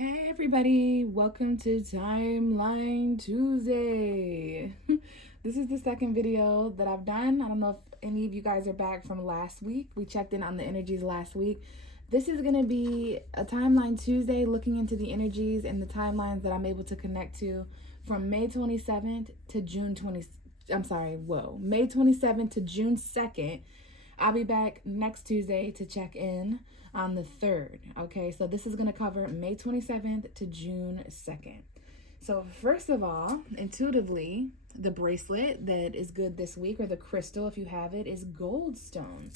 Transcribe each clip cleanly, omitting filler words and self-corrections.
Hey everybody, welcome to Timeline Tuesday. This is the second video that I've done. I don't know if any of you guys are back from last week. We checked in on the energies last week. This is going to be a Timeline Tuesday looking into the energies and the timelines that I'm able to connect to from May 27th to June 20. May 27th to June 2nd. I'll be back next Tuesday to check in on the 3rd. Okay, so this is going to cover May 27th to June 2nd. So first of all, intuitively, the bracelet that is good this week, or the crystal if you have it, is gold stone.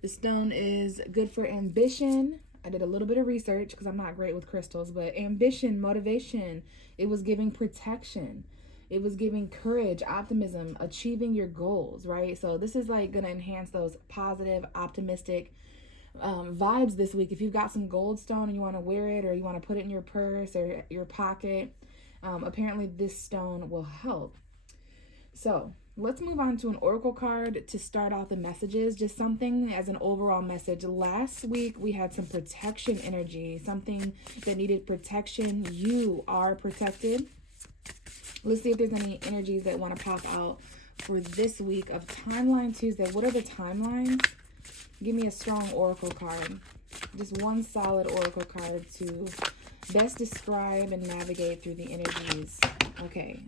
The stone is good for ambition. I did a little bit of research because I'm not great with crystals, but ambition, motivation. It was giving protection. It was giving courage, optimism, achieving your goals, right? So this is like going to enhance those positive, optimistic vibes this week. If you've got some gold stone and you want to wear it, or you want to put it in your purse or your pocket, apparently this stone will help. So let's move on to an oracle card to start off the messages. Just something as an overall message. Last week we had some protection energy, something that needed protection. You are protected. Let's see if there's any energies that want to pop out for this week of Timeline Tuesday. What are the timelines? Give me a strong oracle card. Just one solid oracle card to best describe and navigate through the energies. Okay.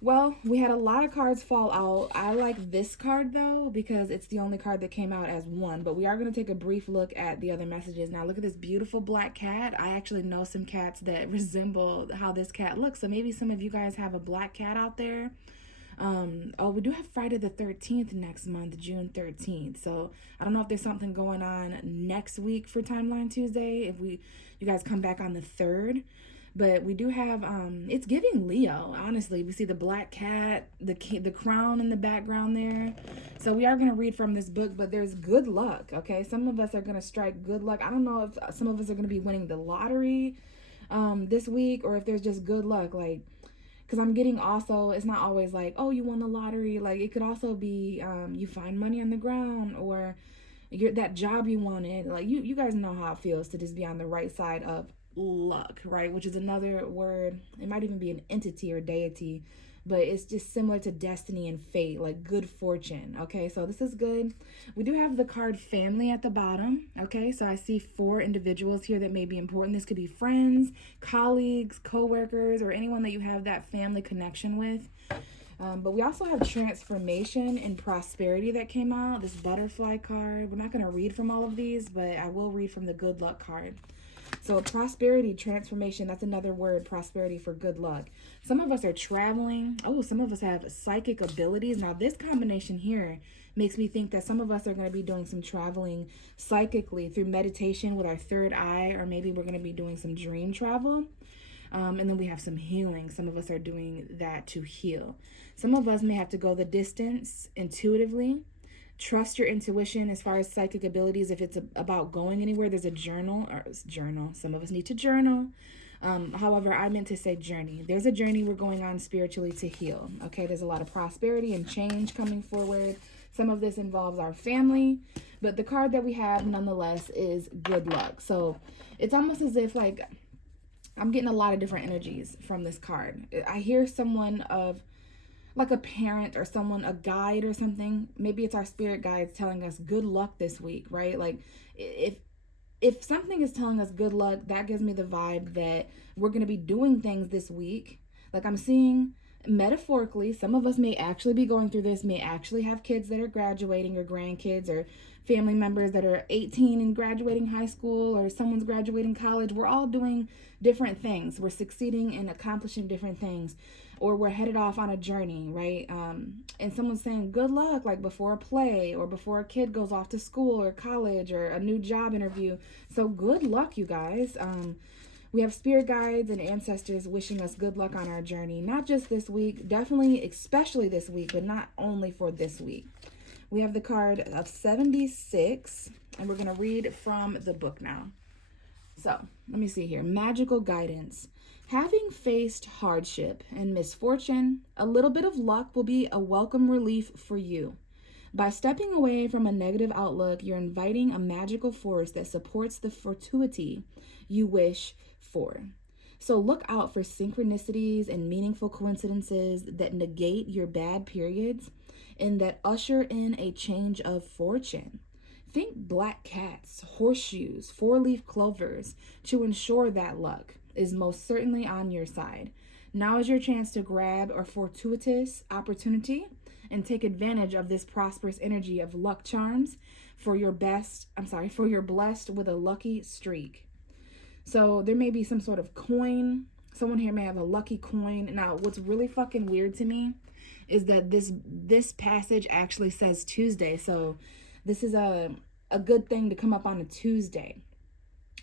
Well, we had a lot of cards fall out. I like this card though because it's the only card that came out as one, but we are going to take a brief look at the other messages. Now look at this beautiful black cat. I actually know some cats that resemble how this cat looks, so maybe some of you guys have a black cat out there. We do have Friday the 13th next month, June 13th. So I don't know if there's something going on next week for Timeline Tuesday, if you guys come back on the 3rd. But we do have, it's giving Leo, honestly. We see the black cat, the crown in the background there. So we are going to read from this book, but there's good luck, okay? Some of us are going to strike good luck. I don't know if some of us are going to be winning the lottery this week, or if there's just good luck, like, because I'm getting also, it's not always like, oh, you won the lottery. Like, it could also be you find money on the ground, or that job you wanted. Like, you guys know how it feels to just be on the right side of luck, right? Which is another word. It might even be an entity or deity, but it's just similar to destiny and fate, like good fortune. Okay, so this is good. We do have the card family at the bottom. Okay, so I see 4 individuals here that may be important. This could be friends, colleagues, co-workers, or anyone that you have that family connection with. But we also have transformation and prosperity that came out. This butterfly card. We're not going to read from all of these, but I will read from the good luck card. So prosperity, transformation, that's another word, prosperity, for good luck. Some of us are traveling. Oh, some of us have psychic abilities. Now this combination here makes me think that some of us are going to be doing some traveling psychically through meditation with our third eye, or maybe we're going to be doing some dream travel. And then we have some healing. Some of us are doing that to heal. Some of us may have to go the distance intuitively. Trust your intuition as far as psychic abilities. If it's about going anywhere, there's a journal. Some of us need to journal. However, I meant to say journey. There's a journey we're going on spiritually to heal. Okay, there's a lot of prosperity and change coming forward. Some of this involves our family, but the card that we have nonetheless is good luck. So it's almost as if, like, I'm getting a lot of different energies from this card. I hear someone of, like, a parent or someone, a guide or something. Maybe it's our spirit guides telling us good luck this week, right? Like, if something is telling us good luck, that gives me the vibe that we're going to be doing things this week. Like, I'm seeing metaphorically, some of us may actually be going through this, may actually have kids that are graduating, or grandkids, or family members that are 18 and graduating high school, or someone's graduating college. We're all doing different things. We're succeeding and accomplishing different things, or we're headed off on a journey, right? And someone's saying good luck, like before a play, or before a kid goes off to school or college, or a new job interview. So good luck, you guys. We have spirit guides and ancestors wishing us good luck on our journey, not just this week, definitely, especially this week, but not only for this week. We have the card of 76, and we're going to read from the book now. So let me see here. Magical guidance. Having faced hardship and misfortune, a little bit of luck will be a welcome relief for you. By stepping away from a negative outlook, you're inviting a magical force that supports the fortuity you wish for. So look out for synchronicities and meaningful coincidences that negate your bad periods and that usher in a change of fortune. Think black cats, horseshoes, four-leaf clovers to ensure that luck is most certainly on your side. Now is your chance to grab a fortuitous opportunity and take advantage of this prosperous energy of luck charms for your blessed with a lucky streak. So there may be some sort of coin. Someone here may have a lucky coin. Now, what's really fucking weird to me is that this passage actually says Tuesday. So this is a good thing to come up on a Tuesday.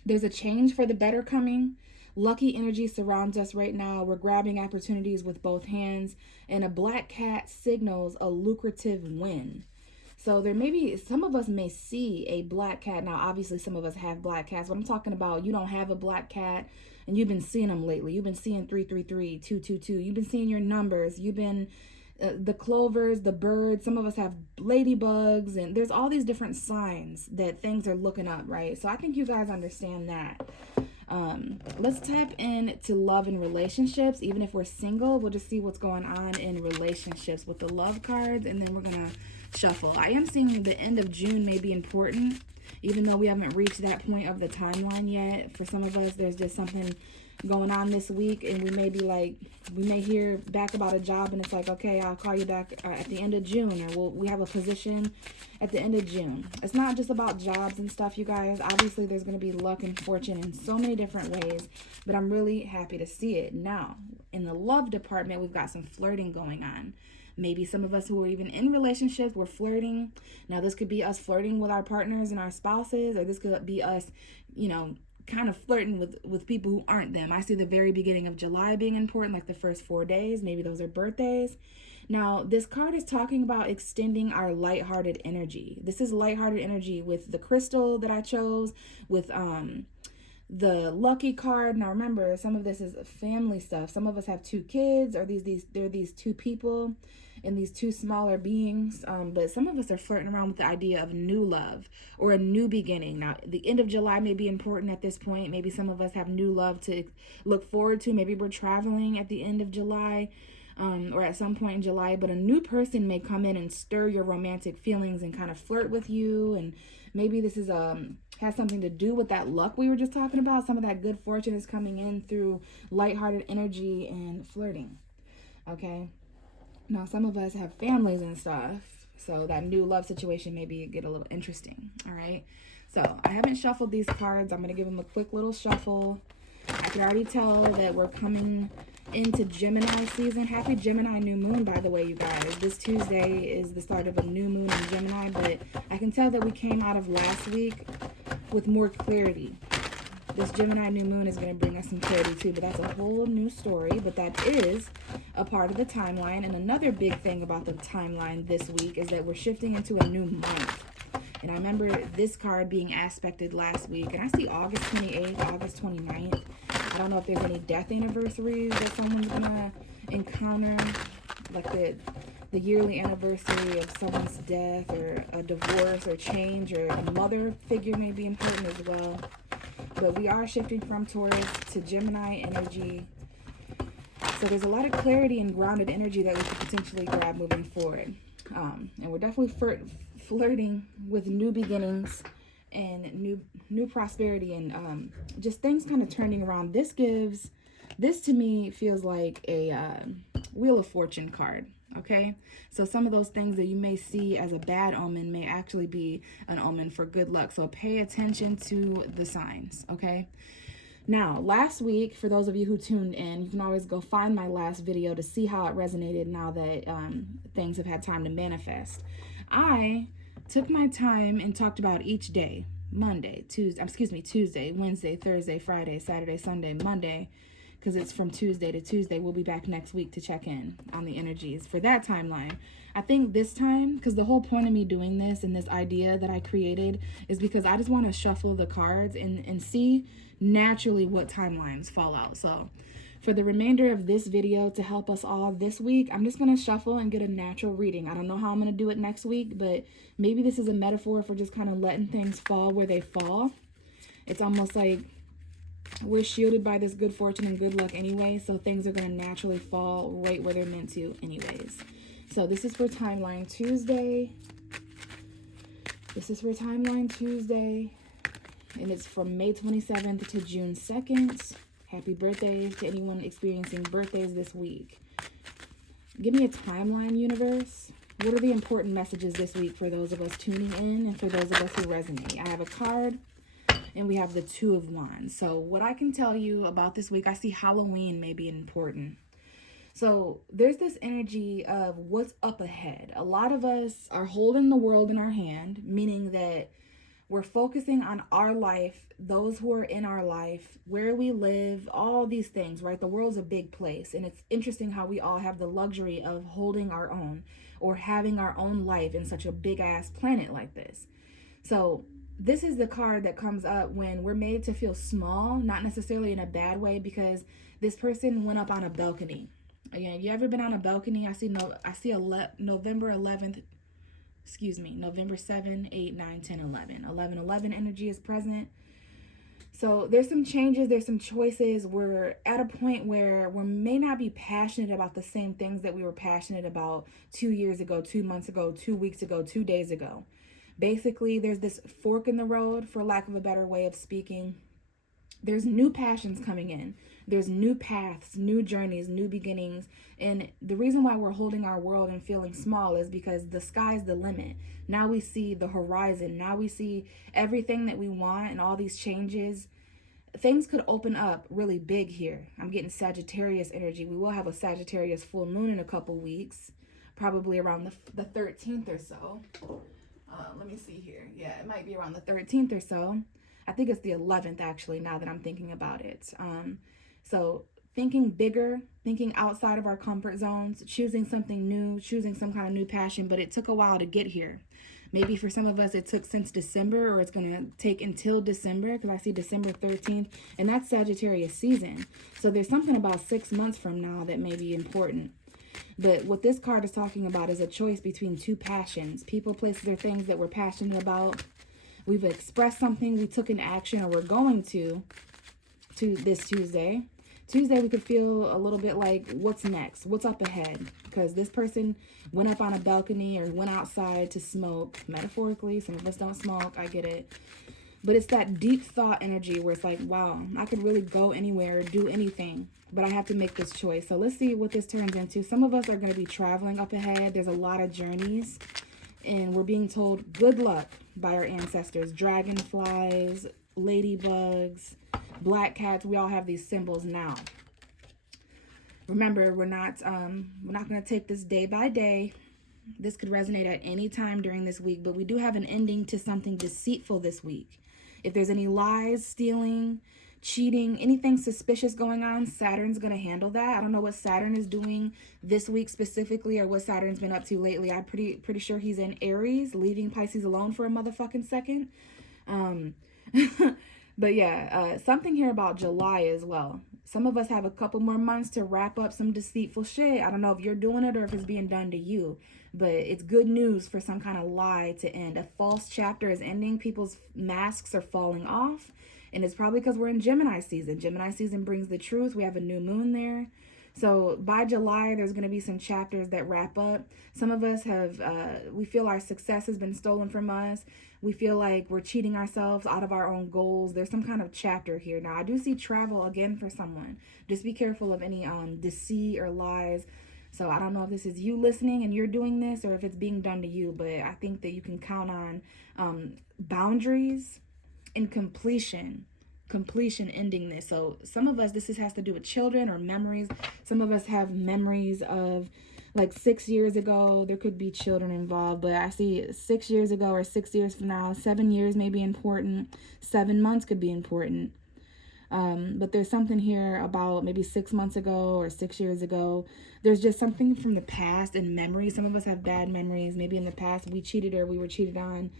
There's a change for the better coming. Lucky energy surrounds us right now. We're grabbing opportunities with both hands, and a black cat signals a lucrative win. So there may be, some of us may see a black cat. Now, obviously, some of us have black cats, but I'm talking about you don't have a black cat and you've been seeing them lately. You've been seeing 333, 222. You've been seeing your numbers. You've been the clovers, the birds. Some of us have ladybugs, and there's all these different signs that things are looking up, right? So I think you guys understand that. Let's tap into love and relationships. Even if we're single, we'll just see what's going on in relationships with the love cards, and then we're gonna shuffle. I am seeing the end of June may be important, even though we haven't reached that point of the timeline yet. For some of us, there's just something going on this week, and we may be like, we may hear back about a job, and it's like, okay, I'll call you back at the end of June, or we have a position at the end of June. It's not just about jobs and stuff, you guys. Obviously, there's going to be luck and fortune in so many different ways, but I'm really happy to see it. Now, in the love department, we've got some flirting going on. Maybe some of us who are even in relationships, we're flirting. Now, this could be us flirting with our partners and our spouses, or this could be us, kind of flirting with people who aren't them. I see the very beginning of July being important, like the first 4 days. Maybe those are birthdays. Now, this card is talking about extending our lighthearted energy. This is lighthearted energy with the crystal that I chose, with the lucky card. Now, remember, some of this is family stuff. Some of us have 2 kids, or there are these 2 people and these 2 smaller beings, but some of us are flirting around with the idea of new love or a new beginning. Now, the end of July may be important at this point. Maybe some of us have new love to look forward to. Maybe we're traveling at the end of July, or at some point in July, but a new person may come in and stir your romantic feelings and kind of flirt with you. And maybe this is has something to do with that luck we were just talking about. Some of that good fortune is coming in through lighthearted energy and flirting. Okay. Now, some of us have families and stuff, so that new love situation maybe get a little interesting, all right? So I haven't shuffled these cards. I'm going to give them a quick little shuffle. I can already tell that we're coming into Gemini season. Happy Gemini new moon, by the way, you guys. This Tuesday is the start of a new moon in Gemini, but I can tell that we came out of last week with more clarity. This Gemini new moon is going to bring us some clarity too, but that's a whole new story. But that is a part of the timeline. And another big thing about the timeline this week is that we're shifting into a new month. And I remember this card being aspected last week, and I see August 28th, August 29th. I don't know if there's any death anniversaries that someone's going to encounter, like the yearly anniversary of someone's death, or a divorce or change, or a mother figure may be important as well. But we are shifting from Taurus to Gemini energy. So there's a lot of clarity and grounded energy that we could potentially grab moving forward. And we're definitely flirting with new beginnings and new prosperity, and just things kind of turning around. This to me feels like a Wheel of Fortune card. Okay, so some of those things that you may see as a bad omen may actually be an omen for good luck. So pay attention to the signs, okay? Now, last week, for those of you who tuned in, you can always go find my last video to see how it resonated now that things have had time to manifest. I took my time and talked about each day. Tuesday, Wednesday, Thursday, Friday, Saturday, Sunday, Monday, because it's from Tuesday to Tuesday. We'll be back next week to check in on the energies for that timeline. I think this time, because the whole point of me doing this and this idea that I created is because I just want to shuffle the cards and see naturally what timelines fall out. So For the remainder of this video, to help us all this week, I'm just going to shuffle and get a natural reading. I don't know how I'm going to do it next week, but maybe this is a metaphor for just kind of letting things fall where they fall. It's almost like we're shielded by this good fortune and good luck anyway, so things are going to naturally fall right where they're meant to anyways. So this is for Timeline Tuesday. This is for Timeline Tuesday, and it's from May 27th to June 2nd. Happy birthday to anyone experiencing birthdays this week. Give me a timeline, universe. What are the important messages this week for those of us tuning in and for those of us who resonate? I have a card, and we have the Two of Wands. So what I can tell you about this week, I see Halloween may be important. So there's this energy of what's up ahead. A lot of us are holding the world in our hand, meaning that we're focusing on our life, those who are in our life, where we live, all these things, right? The world's a big place, and it's interesting how we all have the luxury of holding our own or having our own life in such a big-ass planet like this. So this is the card that comes up when we're made to feel small, not necessarily in a bad way, because this person went up on a balcony. Again, you ever been on a balcony? I see November 11th. November 7, 8, 9, 10, 11. 11 energy is present. So there's some changes, there's some choices. We're at a point where we may not be passionate about the same things that we were passionate about 2 years ago, 2 months ago, 2 weeks ago, 2 days ago. Basically, there's this fork in the road, for lack of a better way of speaking. There's new passions coming in. There's new paths, new journeys, new beginnings. And the reason why we're holding our world and feeling small is because the sky's the limit. Now we see the horizon. Now we see everything that we want and all these changes. Things could open up really big here. I'm getting Sagittarius energy. We will have a Sagittarius full moon in a couple weeks, probably around the 13th or so. Let me see here. Yeah, it might be around the 13th or so. I think it's the 11th, actually, now that I'm thinking about it. So thinking bigger, thinking outside of our comfort zones, choosing something new, choosing some kind of new passion, but it took a while to get here. Maybe for some of us, it took since December, or it's going to take until December, because I see December 13th, and that's Sagittarius season. So there's something about 6 months from now that may be important. But what this card is talking about is a choice between two passions, people, places, or things that we're passionate about. We've expressed something, we took an action, or we're going to this Tuesday. Tuesday, we could feel a little bit like, what's next? What's up ahead? Because this person went up on a balcony or went outside to smoke, metaphorically. Some of us don't smoke, I get it. But it's that deep thought energy where it's like, wow, I could really go anywhere, do anything, but I have to make this choice. So let's see what this turns into. Some of us are going to be traveling up ahead. There's a lot of journeys, and we're being told good luck by our ancestors. Dragonflies, ladybugs, black cats, we all have these symbols now. Remember, we're not going to take this day by day. This could resonate at any time during this week, but we do have an ending to something deceitful this week. If there's any lies, stealing, cheating, anything suspicious going on, Saturn's going to handle that. I don't know what Saturn is doing this week specifically, or what Saturn's been up to lately. I'm pretty sure he's in Aries, leaving Pisces alone for a motherfucking second. But yeah, something here about July as well. Some of us have a couple more months to wrap up some deceitful shit. I don't know if you're doing it or if it's being done to you, but it's good news for some kind of lie to end. A false chapter is ending. People's masks are falling off, and it's probably because we're in Gemini season. Gemini season brings the truth. We have a new moon there. So by July, there's going to be some chapters that wrap up. Some of us have, we feel our success has been stolen from us. We feel like we're cheating ourselves out of our own goals. There's some kind of chapter here. Now, I do see travel again for someone. Just be careful of any deceit or lies. So I don't know if this is you listening and you're doing this, or if it's being done to you, but I think that you can count on boundaries and completion ending this. So some of us, this has to do with children or memories. Some of us have memories of like 6 years ago. There could be children involved, but I see 6 years ago or 6 years from now. 7 years may be important. 7 months could be important. But there's something here about maybe 6 months ago or 6 years ago. There's just something from the past and memories. Some of us have bad memories. Maybe in the past we cheated or we were cheated on,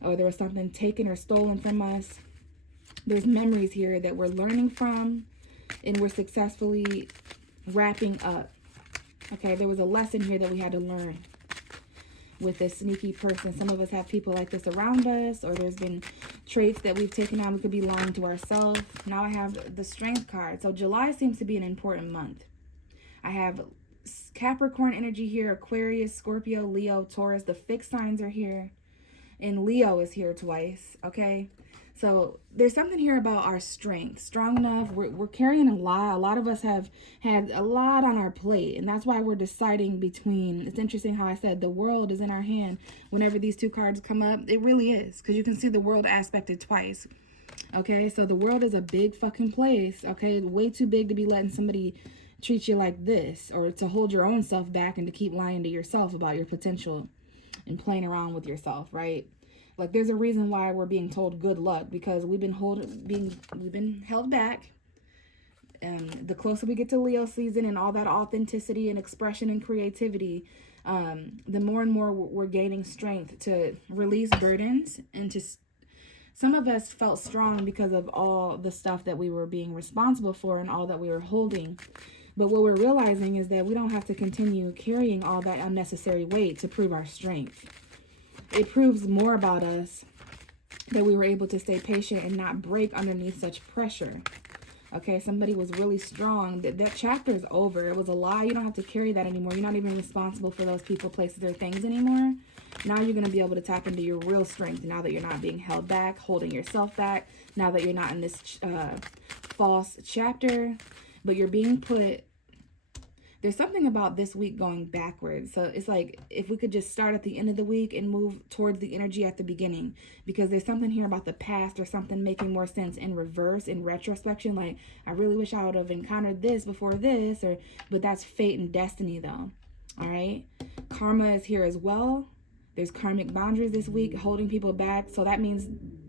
or there was something taken or stolen from us. There's memories here that we're learning from, and we're successfully wrapping up. Okay, there was a lesson here that we had to learn with this sneaky person. Some of us have people like this around us, or there's been traits that we've taken on. We could be lying to ourselves. Now I have the Strength card. So July seems to be an important month. I have Capricorn energy here, Aquarius, Scorpio, Leo, Taurus. The fixed signs are here, and Leo is here twice, okay? So there's something here about our strength. Strong enough, we're carrying a lot. A lot of us have had a lot on our plate, and that's why we're deciding between. It's interesting how I said the world is in our hand. Whenever these two cards come up, it really is, because you can see the world aspected twice. Okay, so the world is a big fucking place, okay? Way too big to be letting somebody treat you like this, or to hold your own self back and to keep lying to yourself about your potential and playing around with yourself, right? Like, there's a reason why we're being told good luck, because we've been held back. And the closer we get to Leo season and all that authenticity and expression and creativity, the more and more we're gaining strength to release burdens. And to some of us felt strong because of all the stuff that we were being responsible for and all that we were holding. But what we're realizing is that we don't have to continue carrying all that unnecessary weight to prove our strength. It proves more about us that we were able to stay patient and not break underneath such pressure. Okay, somebody was really strong. That chapter is over. It was a lie. You don't have to carry that anymore. You're not even responsible for those people, places, or things anymore. Now you're going to be able to tap into your real strength now that you're not being held back, holding yourself back. Now that you're not in this false chapter, but you're being put. There's something about this week going backwards. So it's like if we could just start at the end of the week and move towards the energy at the beginning, because there's something here about the past or something making more sense in reverse, in retrospection. Like, I really wish I would have encountered this before this, but that's fate and destiny though. All right. Karma is here as well. There's karmic boundaries this week holding people back. So that means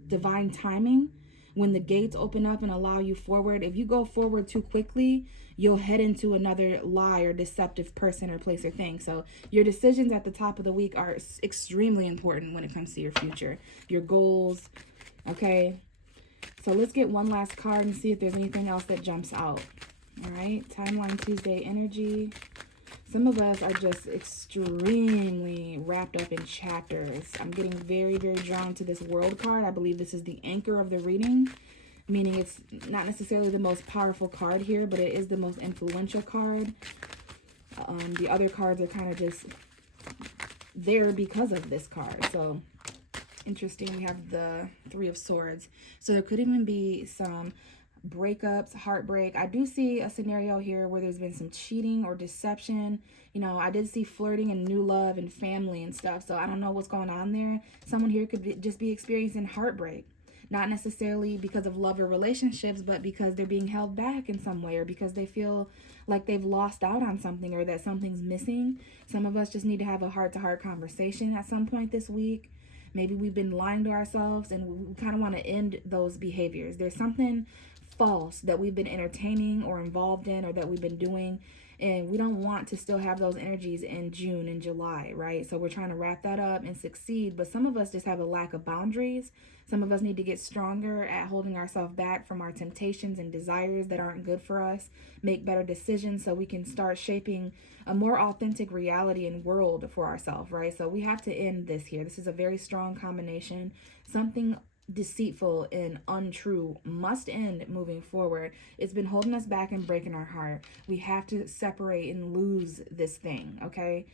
divine timing. When the gates open up and allow you forward, if you go forward too quickly, you'll head into another lie or deceptive person or place or thing. So your decisions at the top of the week are extremely important when it comes to your future, your goals. Okay. So let's get one last card and see if there's anything else that jumps out. All right. Timeline Tuesday energy. Some of us are just extremely wrapped up in chapters. I'm getting very, very drawn to this World card. I believe this is the anchor of the reading, meaning it's not necessarily the most powerful card here, but it is the most influential card. The other cards are kind of just there because of this card. So interesting. We have the Three of Swords. So there could even be some breakups, heartbreak. I do see a scenario here where there's been some cheating or deception. You know, I did see flirting and new love and family and stuff. So I don't know what's going on there. Someone here could just be experiencing heartbreak. Not necessarily because of love or relationships, but because they're being held back in some way, or because they feel like they've lost out on something or that something's missing. Some of us just need to have a heart-to-heart conversation at some point this week. Maybe we've been lying to ourselves and we kind of want to end those behaviors. There's something false that we've been entertaining or involved in, or that we've been doing, and we don't want to still have those energies in June and July, right? So we're trying to wrap that up and succeed, but some of us just have a lack of boundaries. Some of us need to get stronger at holding ourselves back from our temptations and desires that aren't good for us, make better decisions so we can start shaping a more authentic reality and world for ourselves, right? So we have to end this here. This is a very strong combination. Something deceitful and untrue must end moving forward. It's been holding us back and breaking our heart. We have to separate and lose this thing, okay?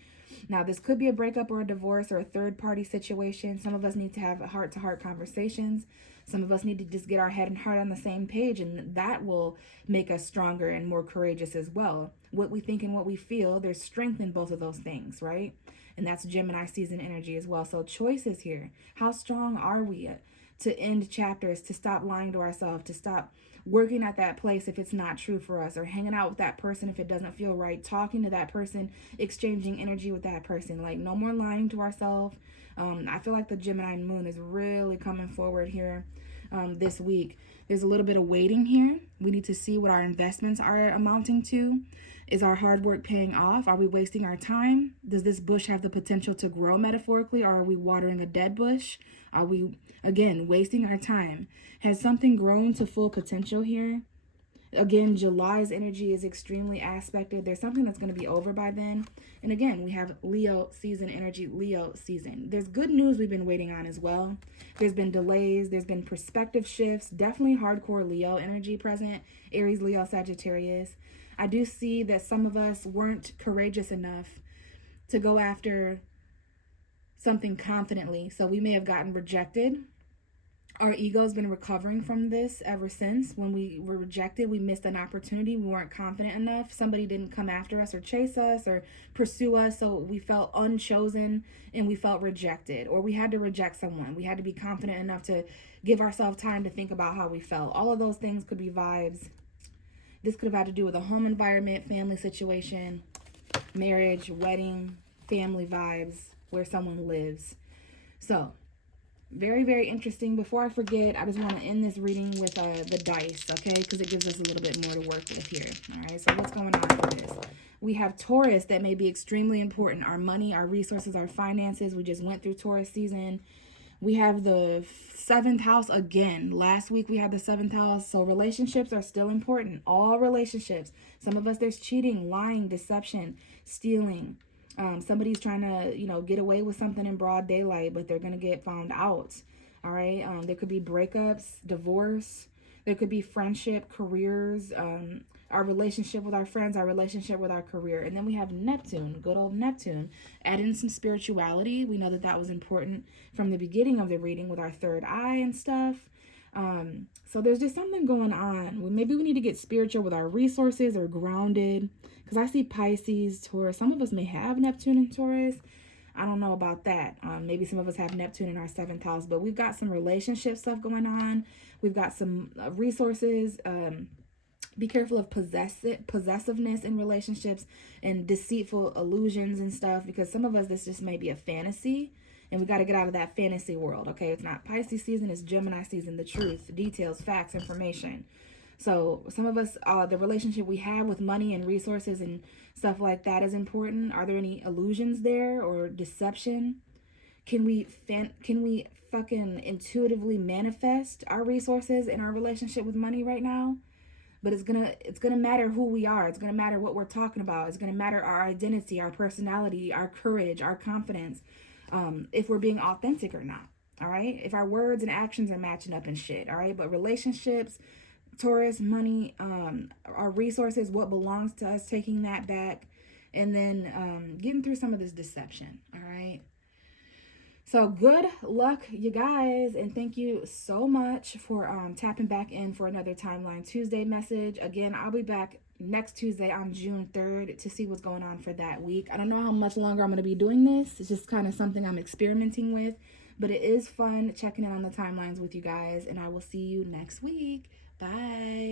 Now, this could be a breakup or a divorce or a third-party situation. Some of us need to have heart-to-heart conversations. Some of us need to just get our head and heart on the same page, and that will make us stronger and more courageous as well. What we think and what we feel, there's strength in both of those things, right? And that's Gemini season energy as well. So choices here. How strong are we to end chapters, to stop lying to ourselves, to stop working at that place if it's not true for us, or hanging out with that person if it doesn't feel right, talking to that person, exchanging energy with that person. Like, no more lying to ourselves. I feel like the Gemini moon is really coming forward here this week. There's a little bit of waiting here. We need to see what our investments are amounting to. Is our hard work paying off? Are we wasting our time? Does this bush have the potential to grow metaphorically, or are we watering a dead bush? Are we, again, wasting our time? Has something grown to full potential here? Again, July's energy is extremely aspected. There's something that's going to be over by then. And again, we have Leo season energy, Leo season. There's good news we've been waiting on as well. There's been delays. There's been perspective shifts. Definitely hardcore Leo energy present. Aries, Leo, Sagittarius. I do see that some of us weren't courageous enough to go after something confidently. So we may have gotten rejected. Our ego's been recovering from this ever since. When we were rejected, we missed an opportunity. We weren't confident enough. Somebody didn't come after us or chase us or pursue us. So we felt unchosen and we felt rejected, or we had to reject someone. We had to be confident enough to give ourselves time to think about how we felt. All of those things could be vibes. This could have had to do with a home environment, family situation, marriage, wedding, family vibes, where someone lives. So very, very interesting. Before I forget, I just want to end this reading with the dice, okay? Because it gives us a little bit more to work with here. All right, so what's going on for this? We have Taurus that may be extremely important. Our money, our resources, our finances. We just went through Taurus season. We have the 7th house again. Last week we had the 7th house. So relationships are still important. All relationships. Some of us, there's cheating, lying, deception, stealing. Somebody's trying to, get away with something in broad daylight, but they're going to get found out. All right. There could be breakups, divorce. There could be friendship, careers, our relationship with our friends, our relationship with our career. And then we have Neptune, good old Neptune. Add in some spirituality. We know that that was important from the beginning of the reading with our third eye and stuff. So there's just something going on. Maybe we need to get spiritual with our resources or grounded. Because I see Pisces, Taurus. Some of us may have Neptune and Taurus. I don't know about that. Maybe some of us have Neptune in our 7th house. But we've got some relationship stuff going on. We've got some resources. Be careful of possessiveness in relationships and deceitful illusions and stuff. Because some of us, this just may be a fantasy. And we got to get out of that fantasy world. Okay, it's not Pisces season. It's Gemini season. The truth, details, facts, information. So some of us, the relationship we have with money and resources and stuff like that is important. Are there any illusions there or deception? Can we fucking intuitively manifest our resources in our relationship with money right now? But it's gonna matter who we are. It's gonna matter what we're talking about. It's gonna matter our identity, our personality, our courage, our confidence, if we're being authentic or not. All right, if our words and actions are matching up and shit. All right, but relationships, Taurus, money, our resources, what belongs to us, taking that back, and then getting through some of this deception. All right. So good luck, you guys, and thank you so much for tapping back in for another Timeline Tuesday message. Again, I'll be back next Tuesday on June 3rd to see what's going on for that week. I don't know how much longer I'm going to be doing this. It's just kind of something I'm experimenting with, but it is fun checking in on the timelines with you guys, and I will see you next week. Bye.